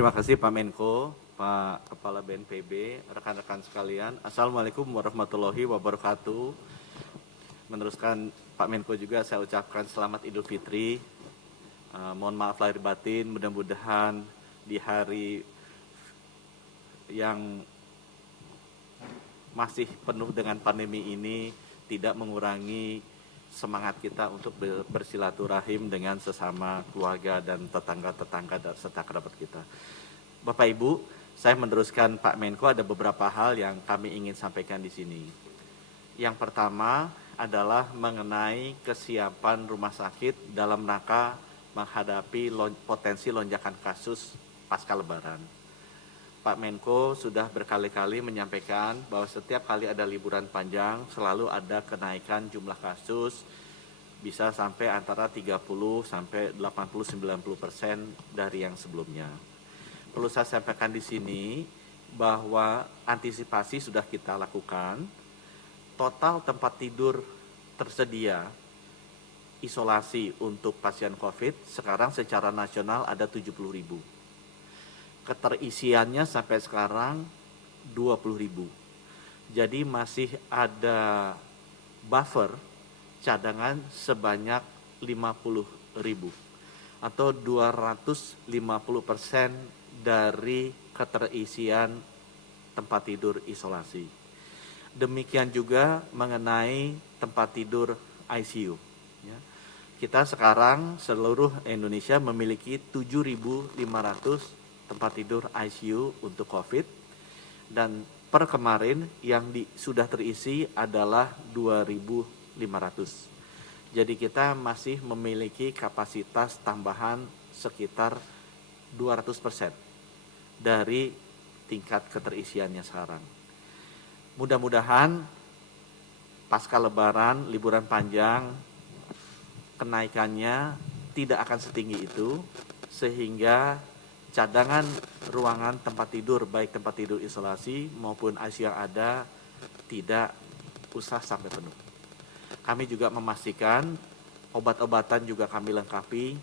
Terima kasih Pak Menko, Pak Kepala BNPB, rekan-rekan sekalian. Assalamualaikum warahmatullahi wabarakatuh. Meneruskan Pak Menko juga saya ucapkan selamat Idul Fitri. Mohon maaf lahir batin, mudah-mudahan di hari yang masih penuh dengan pandemi ini tidak mengurangi semangat kita untuk bersilaturahim dengan sesama keluarga dan tetangga-tetangga serta kerabat kita. Bapak Ibu, saya meneruskan Pak Menko, ada beberapa hal yang kami ingin sampaikan di sini. Yang pertama adalah mengenai kesiapan rumah sakit dalam rangka menghadapi potensi lonjakan kasus pasca Lebaran. Pak Menko sudah berkali-kali menyampaikan bahwa setiap kali ada liburan panjang selalu ada kenaikan jumlah kasus bisa sampai antara 30 sampai 80-90% dari yang sebelumnya. Perlu saya sampaikan di sini bahwa antisipasi sudah kita lakukan. Total tempat tidur tersedia isolasi untuk pasien COVID sekarang secara nasional ada 70.000. Keterisiannya sampai sekarang 20.000. Jadi masih ada buffer cadangan sebanyak 50.000 atau 250% dari keterisian tempat tidur isolasi. Demikian juga mengenai tempat tidur ICU. Kita sekarang seluruh Indonesia memiliki 7.500 tempat tidur ICU untuk COVID, dan per kemarin yang sudah terisi adalah 2.500. Jadi kita masih memiliki kapasitas tambahan sekitar 200% dari tingkat keterisiannya sekarang. Mudah-mudahan pasca Lebaran, liburan panjang, kenaikannya tidak akan setinggi itu, sehingga cadangan ruangan tempat tidur, baik tempat tidur isolasi maupun ICU yang ada, tidak usah sampai penuh. Kami juga memastikan obat-obatan juga kami lengkapi,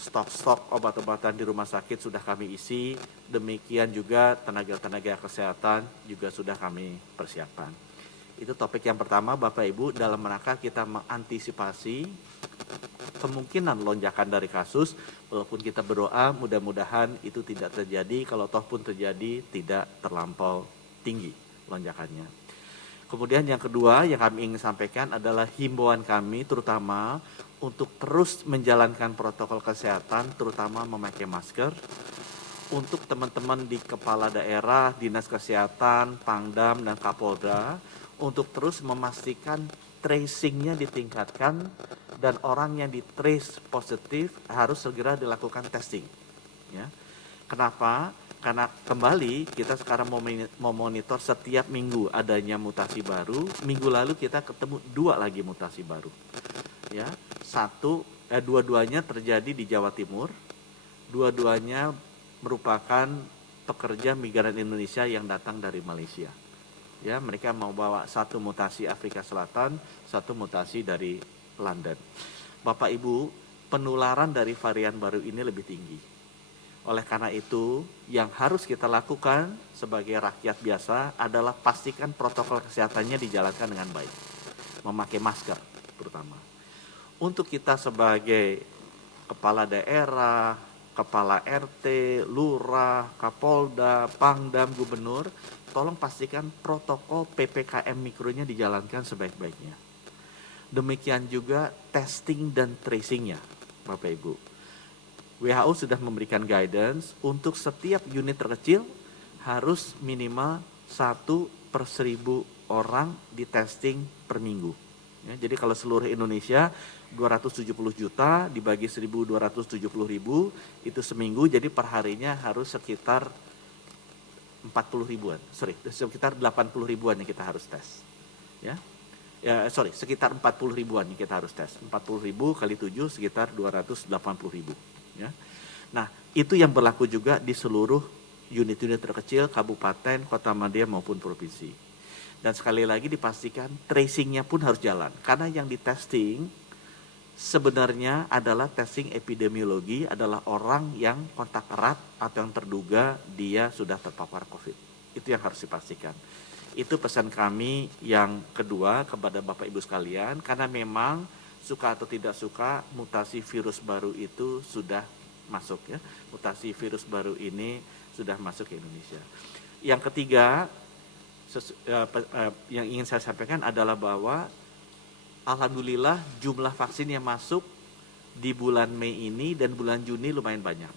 stok-stok obat-obatan di rumah sakit sudah kami isi, demikian juga tenaga-tenaga kesehatan juga sudah kami persiapkan. Itu topik yang pertama, Bapak Ibu, dalam rangka kita mengantisipasi kemungkinan lonjakan dari kasus. Walaupun kita berdoa mudah-mudahan itu tidak terjadi, kalau toh pun terjadi tidak terlampau tinggi lonjakannya. Kemudian yang kedua yang kami ingin sampaikan adalah himbauan kami terutama untuk terus menjalankan protokol kesehatan, terutama memakai masker. Untuk teman-teman di kepala daerah, dinas kesehatan, Pangdam dan Kapolda, untuk terus memastikan tracingnya ditingkatkan dan orang yang ditrace positif harus segera dilakukan testing. Ya. Kenapa? Karena kembali kita sekarang mau monitor setiap minggu adanya mutasi baru. Minggu lalu kita ketemu 2 lagi mutasi baru. Ya, dua-duanya terjadi di Jawa Timur. Dua-duanya merupakan pekerja migran Indonesia yang datang dari Malaysia. Ya, mereka mau bawa satu mutasi Afrika Selatan, satu mutasi dari London. Bapak Ibu, penularan dari varian baru ini lebih tinggi. Oleh karena itu, yang harus kita lakukan sebagai rakyat biasa adalah pastikan protokol kesehatannya dijalankan dengan baik. Memakai masker terutama. Untuk kita sebagai kepala daerah, kepala RT, lurah, Kapolda, Pangdam, Gubernur, tolong pastikan protokol PPKM mikronya dijalankan sebaik-baiknya. Demikian juga testing dan tracingnya, Bapak Ibu. WHO sudah memberikan guidance untuk setiap unit terkecil harus minimal 1/1000 orang di testing per minggu. Ya, jadi kalau seluruh Indonesia 270 juta dibagi 1.270.000 itu seminggu, jadi perharinya harus sekitar 80 ribuan yang kita harus tes. Sekitar 40 ribuan yang kita harus tes. 40.000 kali 7 sekitar 280.000. Ya. Nah, itu yang berlaku juga di seluruh unit-unit terkecil, kabupaten, kota madya maupun provinsi. Dan sekali lagi dipastikan tracingnya pun harus jalan. Karena yang di testing sebenarnya adalah testing epidemiologi, adalah orang yang kontak erat atau yang terduga dia sudah terpapar COVID. Itu yang harus dipastikan. Itu pesan kami yang kedua kepada Bapak Ibu sekalian, karena memang suka atau tidak suka mutasi virus baru itu sudah masuk ya. Mutasi virus baru ini sudah masuk ke Indonesia. Yang ketiga yang ingin saya sampaikan adalah bahwa alhamdulillah jumlah vaksin yang masuk di bulan Mei ini dan bulan Juni lumayan banyak.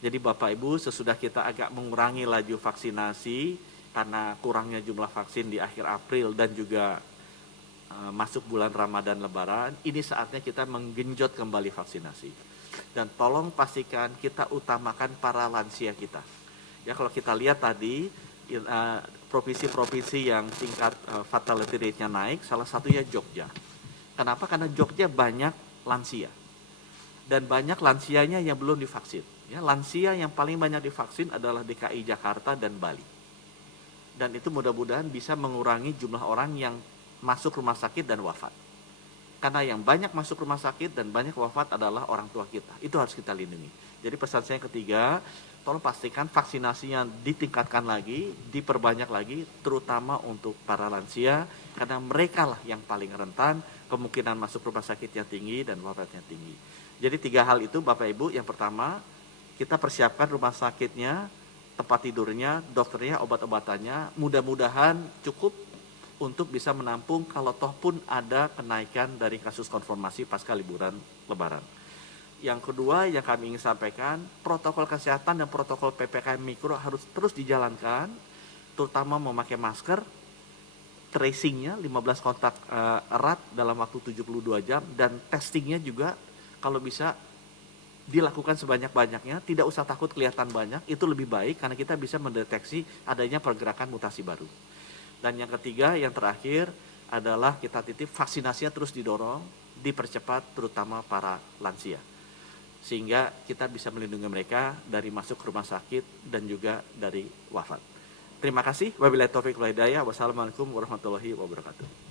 Jadi Bapak Ibu, sesudah kita agak mengurangi laju vaksinasi karena kurangnya jumlah vaksin di akhir April dan juga masuk bulan Ramadan Lebaran, ini saatnya kita menggenjot kembali vaksinasi. Dan tolong pastikan kita utamakan para lansia kita. Ya, kalau kita lihat tadi provinsi-provinsi yang tingkat fatality rate-nya naik, salah satunya Jogja. Kenapa? Karena Jogja banyak lansia. Dan banyak lansianya yang belum divaksin. Ya, lansia yang paling banyak divaksin adalah DKI Jakarta dan Bali. Dan itu mudah-mudahan bisa mengurangi jumlah orang yang masuk rumah sakit dan wafat. Karena yang banyak masuk rumah sakit dan banyak wafat adalah orang tua kita. Itu harus kita lindungi. Jadi pesan saya yang ketiga, tolong pastikan vaksinasinya ditingkatkan lagi, diperbanyak lagi, terutama untuk para lansia, karena mereka lah yang paling rentan, kemungkinan masuk rumah sakit yang tinggi dan wafatnya tinggi. Jadi 3 hal itu Bapak Ibu. Yang pertama, kita persiapkan rumah sakitnya, tempat tidurnya, dokternya, obat-obatannya, mudah-mudahan cukup untuk bisa menampung kalau toh pun ada kenaikan dari kasus konfirmasi pasca liburan Lebaran. Yang kedua yang kami ingin sampaikan, protokol kesehatan dan protokol PPKM Mikro harus terus dijalankan, terutama memakai masker, tracingnya 15 kontak erat dalam waktu 72 jam, dan testingnya juga kalau bisa dilakukan sebanyak-banyaknya, tidak usah takut kelihatan banyak, itu lebih baik karena kita bisa mendeteksi adanya pergerakan mutasi baru. Dan yang ketiga, yang terakhir adalah kita titip vaksinasinya terus didorong, dipercepat terutama para lansia. Sehingga kita bisa melindungi mereka dari masuk rumah sakit dan juga dari wafat. Terima kasih. Wabillahi taufiq wal hidayah. Wassalamualaikum warahmatullahi wabarakatuh.